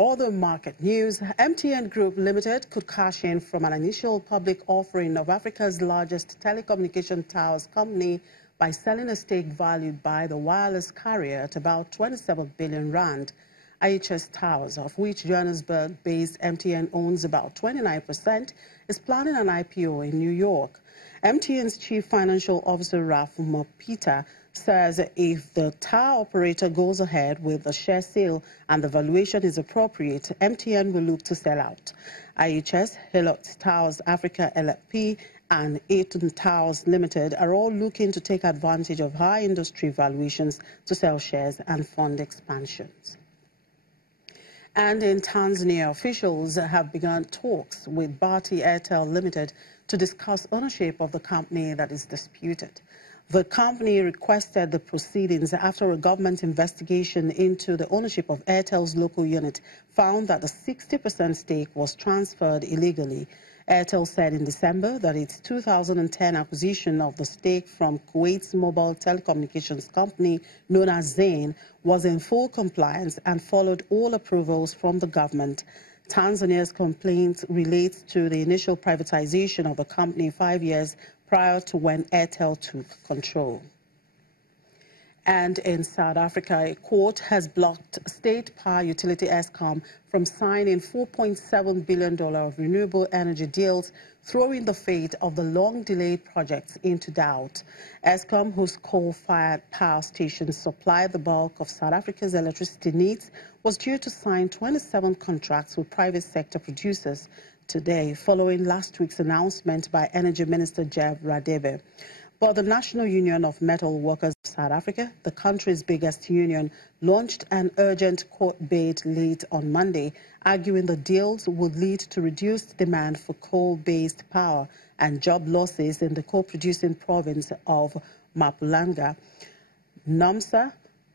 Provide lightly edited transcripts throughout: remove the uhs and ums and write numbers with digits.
Other market news, MTN Group Limited could cash in from an initial public offering of Africa's largest telecommunication towers company by selling a stake valued by the wireless carrier at about 27 billion rand. IHS Towers, of which Johannesburg-based MTN owns about 29%, is planning an IPO in New York. MTN's Chief Financial Officer Ralph Mopita says if the tower operator goes ahead with the share sale and the valuation is appropriate, MTN will look to sell out. IHS, Hillox Towers Africa LLP, and Aton Towers Limited are all looking to take advantage of high industry valuations to sell shares and fund expansions. And in Tanzania, officials have begun talks with Bharti Airtel Limited to discuss ownership of the company that is disputed. The company requested the proceedings after a government investigation into the ownership of Airtel's local unit found that the 60% stake was transferred illegally. Airtel said in December that its 2010 acquisition of the stake from Kuwait's mobile telecommunications company known as Zain was in full compliance and followed all approvals from the government. Tanzania's complaint relates to the initial privatization of the company 5 years prior to when Airtel took control. And in South Africa, a court has blocked state power utility Eskom from signing $4.7 billion of renewable energy deals, throwing the fate of the long-delayed projects into doubt. Eskom, whose coal-fired power stations supply the bulk of South Africa's electricity needs, was due to sign 27 contracts with private sector producers today, following last week's announcement by Energy Minister Jeb Radebe. But the National Union of Metal Workers of South Africa, the country's biggest union, launched an urgent court bid late on Monday, arguing the deals would lead to reduced demand for coal-based power and job losses in the coal-producing province of Mpumalanga. NUMSA,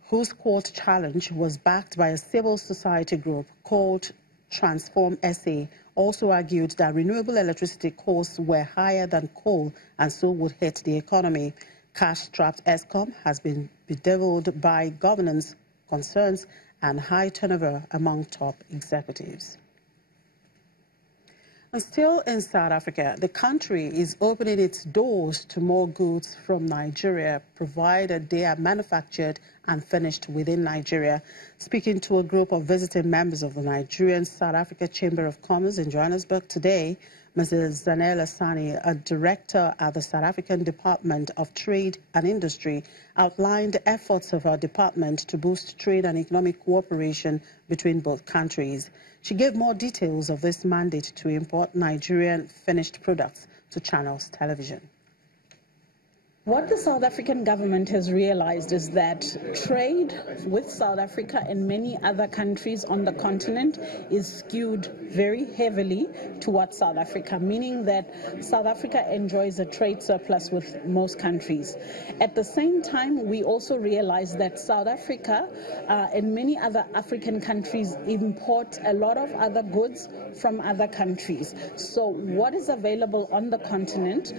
whose court challenge was backed by a civil society group called Transform SA, also argued that renewable electricity costs were higher than coal and so would hit the economy. Cash-strapped Eskom has been bedeviled by governance concerns and high turnover among top executives. And still in South Africa, the country is opening its doors to more goods from Nigeria, provided they are manufactured and finished within Nigeria. Speaking to a group of visiting members of the Nigerian South Africa Chamber of Commerce in Johannesburg today, Mrs. Zanella Sani, a director at the South African Department of Trade and Industry, outlined efforts of her department to boost trade and economic cooperation between both countries. She gave more details of this mandate to import Nigerian finished products to Channels Television. What the South African government has realized is that trade with South Africa and many other countries on the continent is skewed very heavily towards South Africa, meaning that South Africa enjoys a trade surplus with most countries. At the same time, we also realize that South Africa and many other African countries import a lot of other goods from other countries. So what is available on the continent,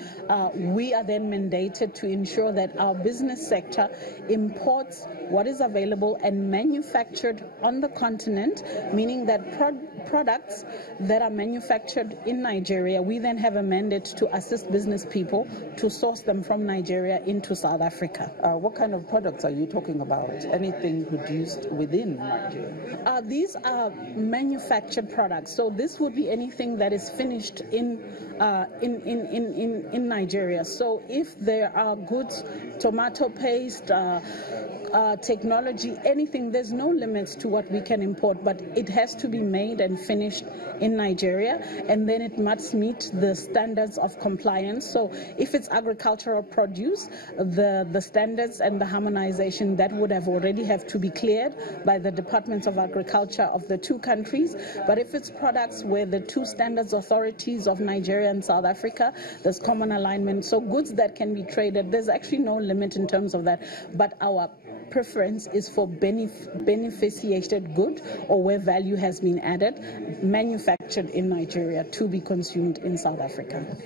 we are then mandated to ensure that our business sector imports what is available and manufactured on the continent, meaning that products that are manufactured in Nigeria, we then have a mandate to assist business people to source them from Nigeria into South Africa. What kind of products are you talking about? Anything produced within Nigeria? These are manufactured products. So this would be anything that is finished in Nigeria. So if there are goods, tomato paste, technology, anything, there's no limits to what we can import, but it has to be made and finished in Nigeria, and then it must meet the standards of compliance. So if it's agricultural produce, the standards and the harmonization that would already have to be cleared by the Departments of Agriculture of the two countries. But if it's products where the two standards authorities of Nigeria and South Africa, there's common alignment. So goods that can be traded, there's actually no limit in terms of that. But our preference is for beneficiated good, or where value has been added, manufactured in Nigeria to be consumed in South Africa.